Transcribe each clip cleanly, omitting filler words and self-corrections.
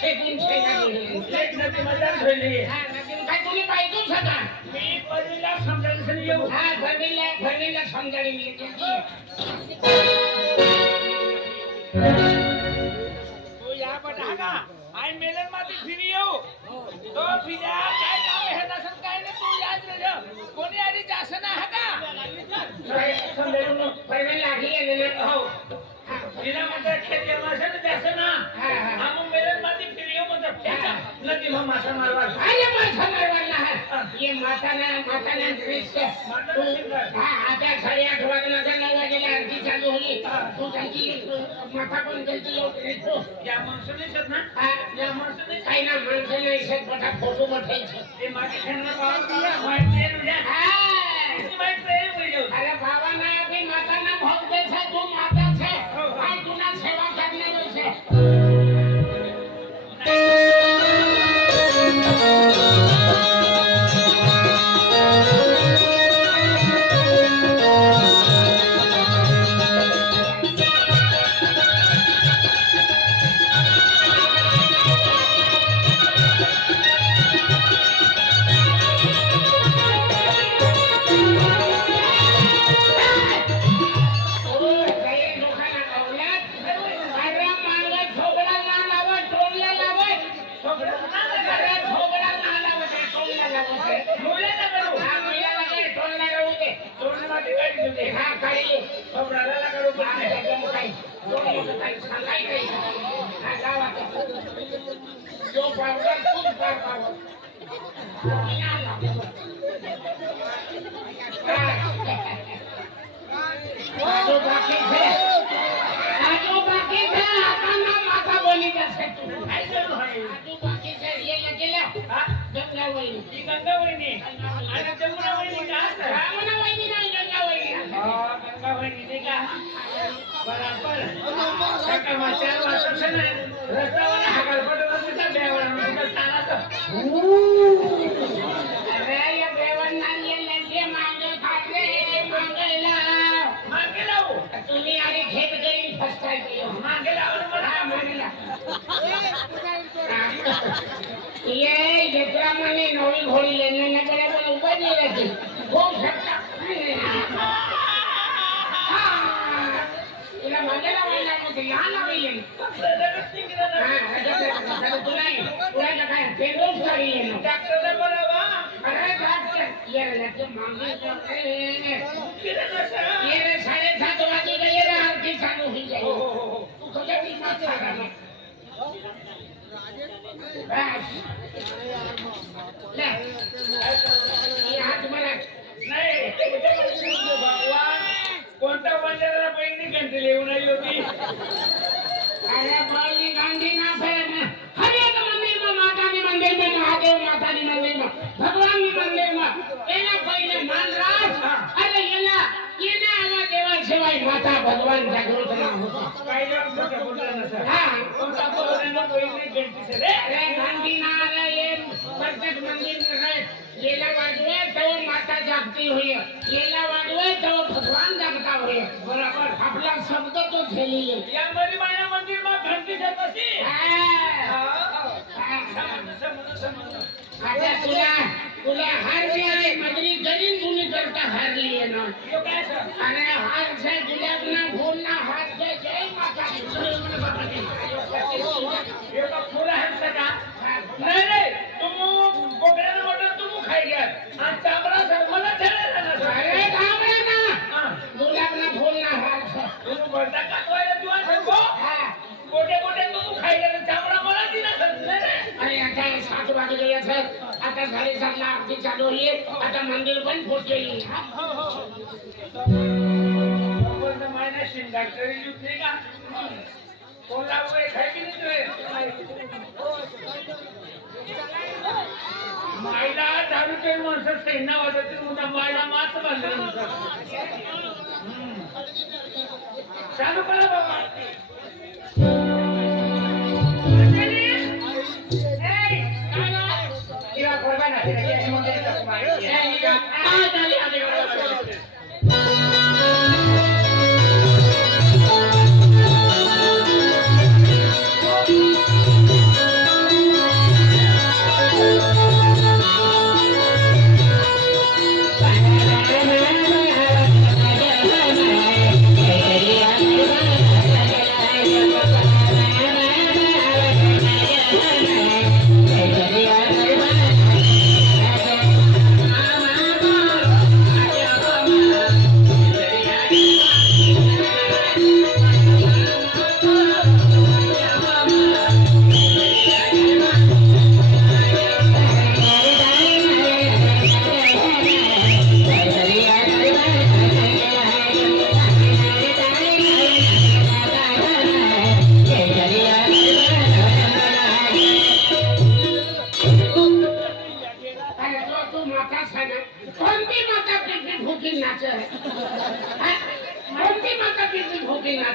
शेकून शेका एक नदी मजार ठेवली हा नदीन काय तुम्ही पाहिजे सका मी परीला समजायचं येऊ हा फरमिला समजाडी मी तू या बटा का आई मेलन माती फिरी येऊ तो फिरा काय काम हे नसन काय नाही तू याद रे कोणी आली जासन हा का समजाडून फरमिला आली हो तिला म्हणतात खेळले मासे जासन हम मेलन माती फिरी येऊ म्हणतात नदी मग मासा मारवा अरे मासा मारवाला है ये माता ना दृश्य हां आता 8:30 वाजता गेला आरती चालू होली तू त्यांची माथा पण त्यांची लोक येतो या माणसाने सत ना या माणसाने काही ना माणसाने एक मोठा फोटो मोठायचे ते माझे खेळणं पाहून दिया माहिती तुझ्या हां ती माहिती रे बोलो अरे बाबा ना अभी माता ना भक्त है तू माता से आई तू ना सेवा करने वैसे कोणता बंजारा पहिली घंटे येऊन आली होती अरे बाली गांधी ना हर एक मंदिर में माता के मंदिर में महादेव माता के मंदिर में भगवान के मंदिर में एना पहले मानराज अरे येना आवा देवा शिवाय माता भगवान जागृत ना होता पहिला मोठा बोलला ना सर हां कोणता बोलला पहिली घंटी से रे अरे गांधी ना अरे ये प्रत्येक मंदिर में है येला वाजवे तो माता जागती हुई है येला वाजवे तो भगवान जागता हुई है बराबर अपना शब्द तो झेली है या मरी माया मंदिर में घंटी से बसी आता तुला हार भी आहे मगरी जरीन तुम्ही करता हारली आहे ना यो काय सर आणि हार से गुलाब ना फूल ना हाथ से जय माता ये तो पूरा है सका नहीं रे तुम बोकड्याला मोठा तुम खाई गया आणि चामडा सर मला छेडला ना सर अरे कामरे ना गुलाब ना फूल ना हाथ से तुम बोलता का तो आहे तू सांगो गोटे गोटे तुम खाई गया चामडा मला दिला सर अरे आता 7 वाजे गेले सर आता 7:30 ला आरती चालू होईल आता मंदिर पण पोहोचेल बोलता मायना शिंगाटरी युद्ध का कोणला वगैरे खाई की नाही मायला दारू पेन माणसं सेना वाजवतील म्हणता मायला मात बांधलं चालू करा बाबा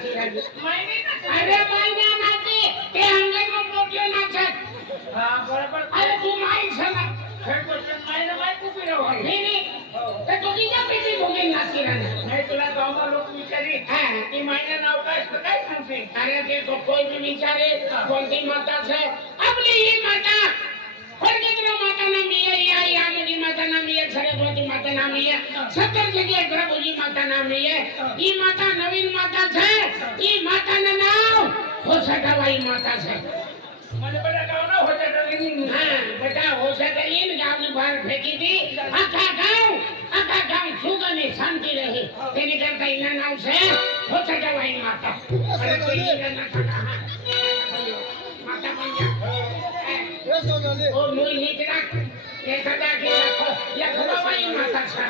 नाची राहिली. माहिती ना अरे महिन्या नाची ते अंगण मोठे नाचत. हा बरोबर अरे तू माहीत ना खरं गोष्ट माहिती माहिती कुठे राहू नाही तर तू तिच्या पैकी दोघे नाची राहणार. नाही तुला गावचा लोक विचारी हा. की महिना नाव काय असतं काय सांगते अरे देखो कोई भी विचारे कौन माता से अपनी ही माता फरगिद्र माता नाम है या यामुनी माता नाम है सरस्वती माता नाम है 70 जगह प्रभुजी माता नाम है ई माता नवीन माता छे ई माता ना नाम हो सटावाई माता छे. મને બધા ગાવ ના હોતે ડગીની हां बेटा हो सके इन गांव में बाहर फेंकी थी आखा गांव सुख અને શાંતિ રહે તેની કરતા એના નામ છે हो सटावाई माता. अरे कोई ना था माता बन जा ओ मुई निकला एखादा के लखवाई माता छा.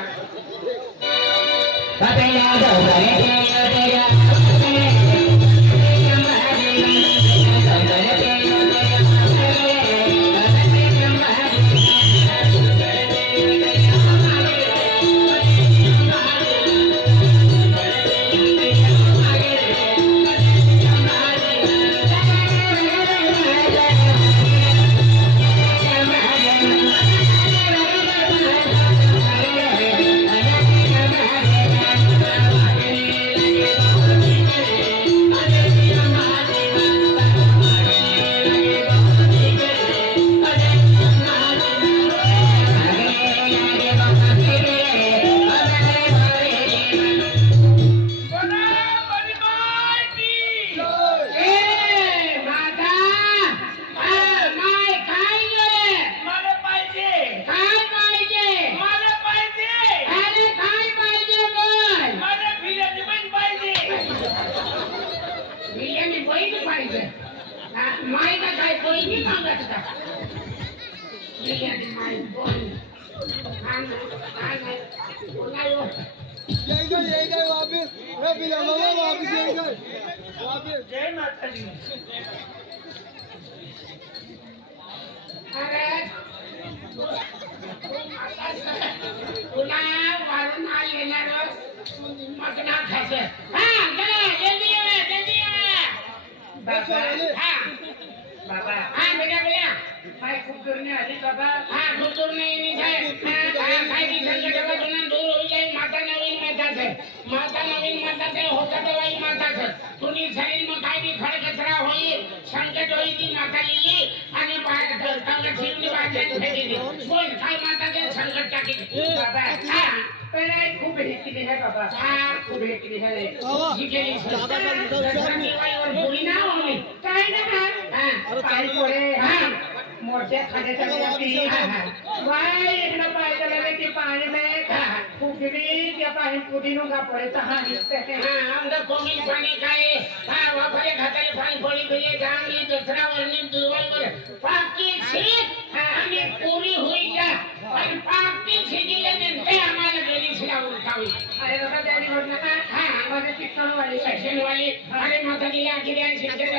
જય માતાજી अरे तुला वारून आ येणार मटणा खायचं. हा चला जल्दी ये બાબા हा બાબા हा बेटा बोला માય ખૂબ દૂરની આલી બાબા हा गुटूर नहीं है खाई की संकट वचन दूर हो जाए. माता नवीन माता से होता तो वही माता से तुनी शरीर में खाई की खड़ कचरा होई संकट होई की माता ली आणि तंग ठेवली वाजत फेकी दी बोल काय माता के संकट टाकी बाबा हा પેલા ખૂબ હેકડી હે બાબા हा ખૂબ હેકડી હે जी के लिए और पूरी ना होनी काय ना हां पाय पडे हां मोठ्या खाद्याच्या गोष्टी वाय इकडं पाय गेले की पाणी में फुगवी त्या पाणी पुढीनो का पडे तर हा दिसते हां आमदा कोमी पाणी काय हां वाफरे खाताले पाणी पडी गई गांगी दसरा वरनी दुर्वल पाकी शीत आणि पूरी हुई जा आणि पाकी छिदिले ने ते आम्हाला गेली शिलावून खावी. अरे बाबा त्यांनी म्हटलं का हां माझे शिक्षण वाली सेक्शन वाली अरे माता दिला की रे शिक्षक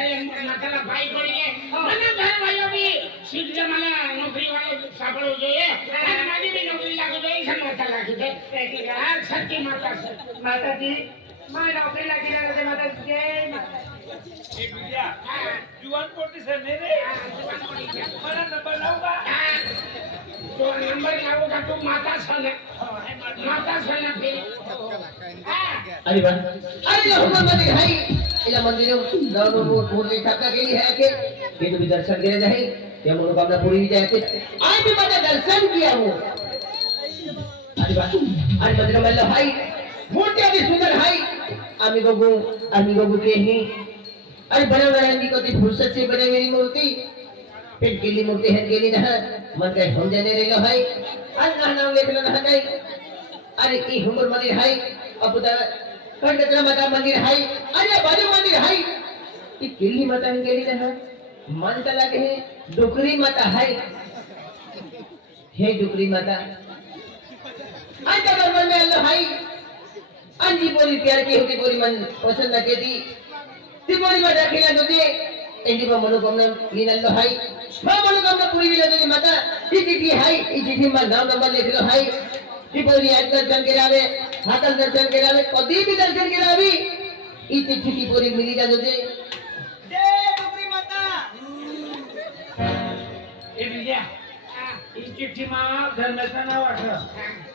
माताला बाई पडी आहे મને घर वालो भी शीघ्र मला नोकरी वाले सापडो જોઈએ અને મારી બી નોકરી લાગો જોઈએ છે માતા લાગી છે એટલે કે આ સત્ય માતા છે. माताजी माय नोकरी लागी ना माता जय माता એ બીજા હા જુવાન પોટી છે ને રે હા જુવાન પડી ગયા. મારા નંબર લાવવા હા તો નંબર લાવો का तू माता છે ને माता છે ને फिर હા अरे वाह अरे हनुमान मंदिर है इला मंदिर नव मूर्ति स्थापना केली है के ये तो भी दर्शन केले जाए या मनोकामना पूरी हो जाए आज भी मैंने दर्शन किया वो अरे वाह आज मंदिर में लो भाई मूर्ति अभी सुंदर है आमी गोगो के ही अरे बने बनाने को ती फुर्सत से बने हुई मूर्ति पेट केली मूर्ति है केली ना मन के हम जाने रे लो भाई आज ना नाम लेख लो ना नहीं अरे ई हुमर मंदिर है अब तो कंडचरा माता मंदिर है अरे बाजू मंदिर है ये किल्ली माता ने केली ना मानता लगे है डुकरी माता है हे डुकरी माता आज तक मन में अल्लाह है अंजी बोली प्यार की होती बोली मन पसंद न केती ती बोली में रखेला नदी एंडी में मनोकामना लीन अल्लाह है मां मनोकामना पूरी भी नदी माता ई चिट्ठी है ई चिट्ठी में नाम नंबर लिख लो है ती बोली आज दर्शन करावे हाथल दर्शन करावे कदी भी दर्शन करावी ई चिट्ठी की पूरी मिली जा तुझे जय डोकरी माता ए विजया ही चिठ्ठी मा धर्माचं नाव आठवलं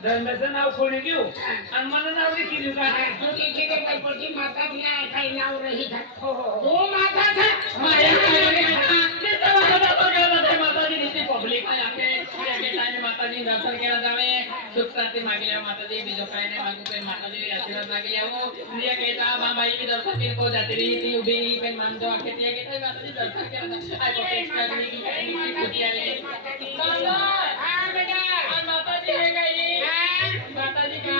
धर्माचं नाव कोणी घेऊ आणि मला नाव लिखी का तू तिथे ते पैपोटी माता भी आहे काही नाव रही था हो हो तो माता था माताजी नीति पब्लिक आहे आपले टाइम माताजी दर्शन केला जावे सुख शांती मागल्या माताजी बीजो काय नाही मागू पे माताजी आशीर्वाद मागल्या हो प्रिय कहता मामाई भी दर्शन के को जाती रही थी उबे ही पेन मान जो आके दिया कहता माताजी दर्शन केला आई को टेक्स्ट करने की खुशी आले हां बेटा माताजी है गई माताजी का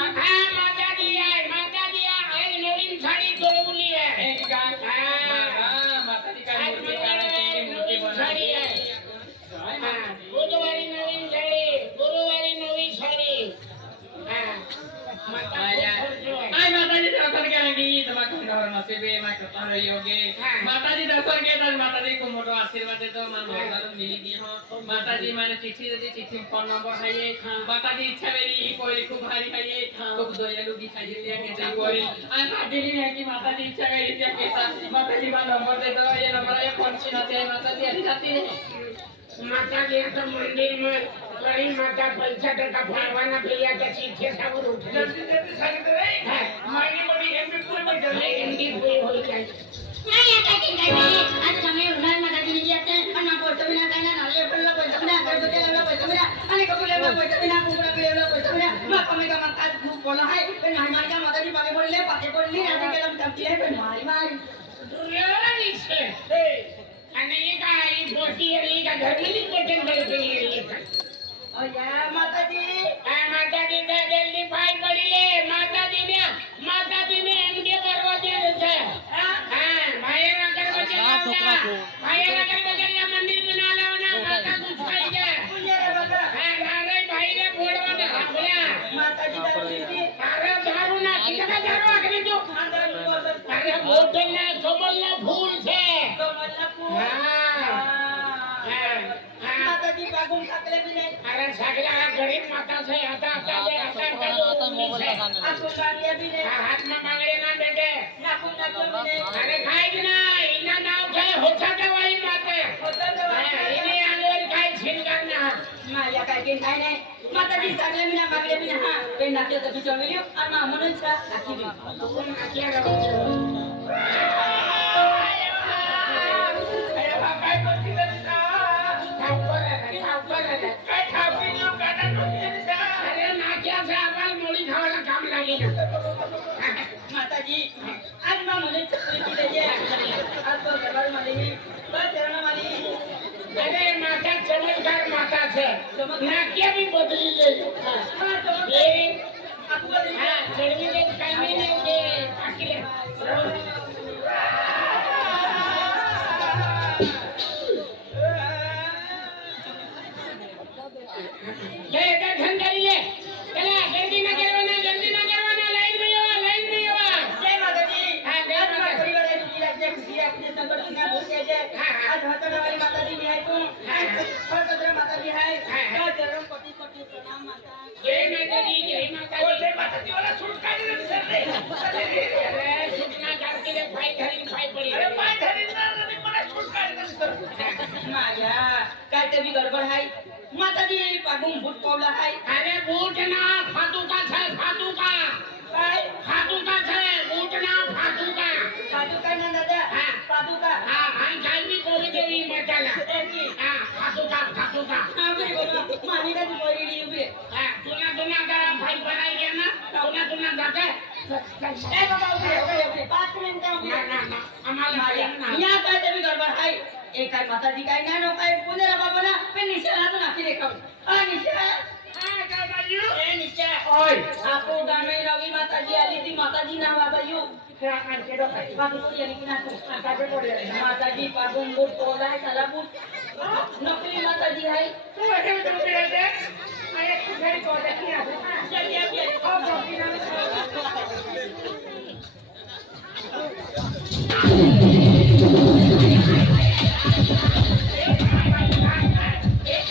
माताजी आहे नवीन साडी जोडवली आहे माताजी का मूर्ति साडी आहे बुधवारी नवीन साडी गुरुवारी नवी साडी आई माताजी दर्शन केलेगी तुम्हाला खबर नसेबे मा कृपा रहियोगे माताजी दर्शन केतात माताजी को मोठो आशीर्वाद देतो मन भगवान मिली दी हो माताजी माने चिट्ठी देती चिट्ठी फोन नंबर है ये माताजी इच्छा मेरी ही कोई खूब भारी है ये खूब दयालु दिखाई देती है कि कोई आज दिल्ली है कि माताजी इच्छा मेरी क्या कहता माताजी का नंबर देतो ये नंबर है फोन से आते हैं माताजी आ जाती है माता गया तो मंदिर में बड़ी माता पैसा टका फाड़वाना भैया के चिट्ठी सावर उठ जल्दी जल्दी सांगितलं रे मायने बडी एमपी पुढे बैठले हिंदी हुई हो जाए नाही आता की काय नाही आज तुम्ही उन्हाळ माताजी जी असते पण ना पोस्ट बिना काय ना नाले पडला पैसा बिना गणपती लावला पैसा बिना आणि कपुलेला पैसा बिना कुकडा बिलेला पैसा बिना मग कमी का मग आज खूप बोला आहे पण नाही का माताजी पागे पडले पागे पडली राजी केला तपती आहे पण मारी दुर्योधन इसे आणि ये काय पोटी येली का घरली पोटन बळते येली का या माताजी माताजी ने जल्दी पाय पडले माताजी ने एमके करवती है हां बाहेर अगरबत्ती लावना बाहेर अगरबत्ती मंदिर बना लावना माता दुसरी है पुण्य बघा हां नारे भाईले बोलवाना आपल्या माताजी दर्शनी अरे दारू ना कितना दारू आखरी तो अरे बोतल ना कमल ना फूल से कमलना फूल माताजी बागुम टाकले भी नाही अरे सगळ्या गरीब माता से आता आपण बांधल्या भी नाही हाथ में मांगले ना बेटे नाकून टाकलं भी नाही अरे खाई ना इना नाव काय होता दवाई माते होतं तेव्हा इने अंगवर काय शिंगार ना माझ्या काय की काय नाही माताजी सगळे मी ना मागले मी हा ते नाट्य तर बिचो मिळू आणि मा म्हणून छा आखी मी कोण आखिया रो काय करती काय खावी नो काटा टोकी अरे नाक्या से आपण मोळी खावायला काम लागेल माताजी आज मा म्हणून चक्री दिले जे आज तो गबार माली बस चरण माली अरे माता चमत्कार माता से नाक्या भी बदली ले ये हां चढ़वी ले काम नहीं दे आखिले ले दर्शन करिए चला जल्दी ना करवाना लाइन में आवा जय माताजी हाँ, जय आज मा माताजी। परिवार आहे की राज्य खुशी अपने संकट ना भूल जे आज हातोडा वाली माताजी भी है तू फरकत्र माताजी है का चरण कोटि कोटि प्रणाम माता जय माता ओ दी जय माताजी वाला सूट काय दिलं सर अरे सुटना जाती रे पाय पड़ी अरे पाय धरी ना मला सूट काय दिलं सर माया काय ते भी गडबड है माताजी पागुम भूत पावला है अरे बूट ना फातुका काय बूट ना फातुका पादुका ना दादा हाँ। पादुका हाँ हम जानी कोई देवी मचाला एकी हाँ फातुका हाँ बरे बाबा मानी का बोली उभी हाँ तुना करा भाई बनाई गया ना तुना जाके ए बाबा उभी 5 मिनिट उभी ना आम्हाला मारिया ना यहाँ काय ते भी गडबड है एक काय माताजी काय ना नो काय पुनेरा बाबा ना पे निशाला तो नाखी देखो आ निशा ए निशा ओय आपको गामे रवि माताजी आली थी माताजी ना बाबा यू क्या आंटे दो भाई बाबू को यानी कि ना तो काटे पड़े माताजी पागुम बूट पोला है सारा बूट नकली माताजी है तू ऐसे तो मेरे दे आए घड़ी को देखी आ चलिए आइए और बाकी ना ए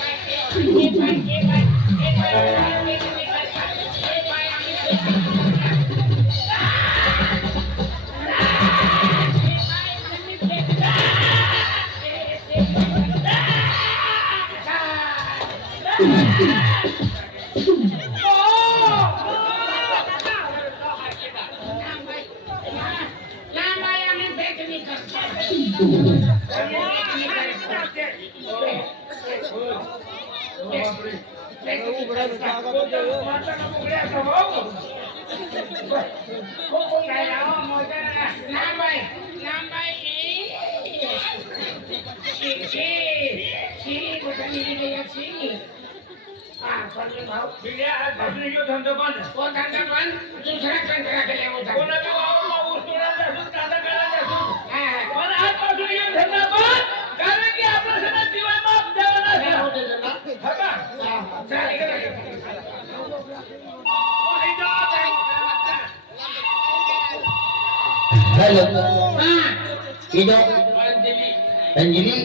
मी करतो. भिल्या आज पासून यो धंदा बंद. दुसरा कंटाळा केला होता. कोणाच्या वावराला ऊस तोडायला जासून, कांदा काढायला जासून. पण आजपासून यो धंदा बंद. कारण की आपलं सगळं जीवन माप द्यावं लागेल. हा का? चालेल का? हेलो हाँ, ये जो अंजलि अंजलि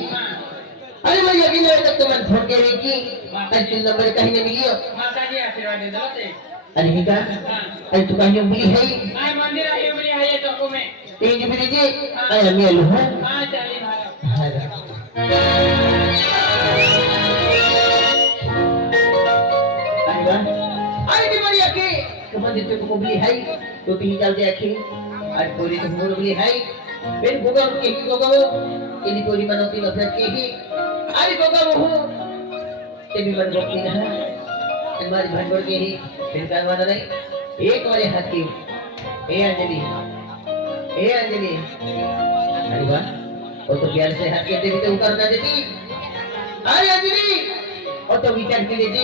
अरे मैं यकीन नहीं तक तुम्हें फोन के रही कि आज नंबर कहीं नहीं मिली हो माता जी आशीर्वाद दे दो ते अरे हिका अरे तू कहीं मिली है आय मंदिर आहे बोली आहे चौको में ये जो मिली जी अरे मैं आलू है हां चली महाराज अरे वाह अरे बीमारी आके तुम्हारे जितने को मिली है तो तीन चल जाए आखिर आज पूरी तो मोर मिली है फिर गोगा के गोगा वो इन्हीं पूरी मनोती नफरत की ही अरे गोगा वो ये भी मन रोकती ना हमारी भंडोर के ही फिर क्या माना नहीं एक वाले हाथ की ए अंजलि अरे वाह वो तो प्यार से हाथ के देवी तो उतार ना देती अरे अंजलि वो तो विचार के देती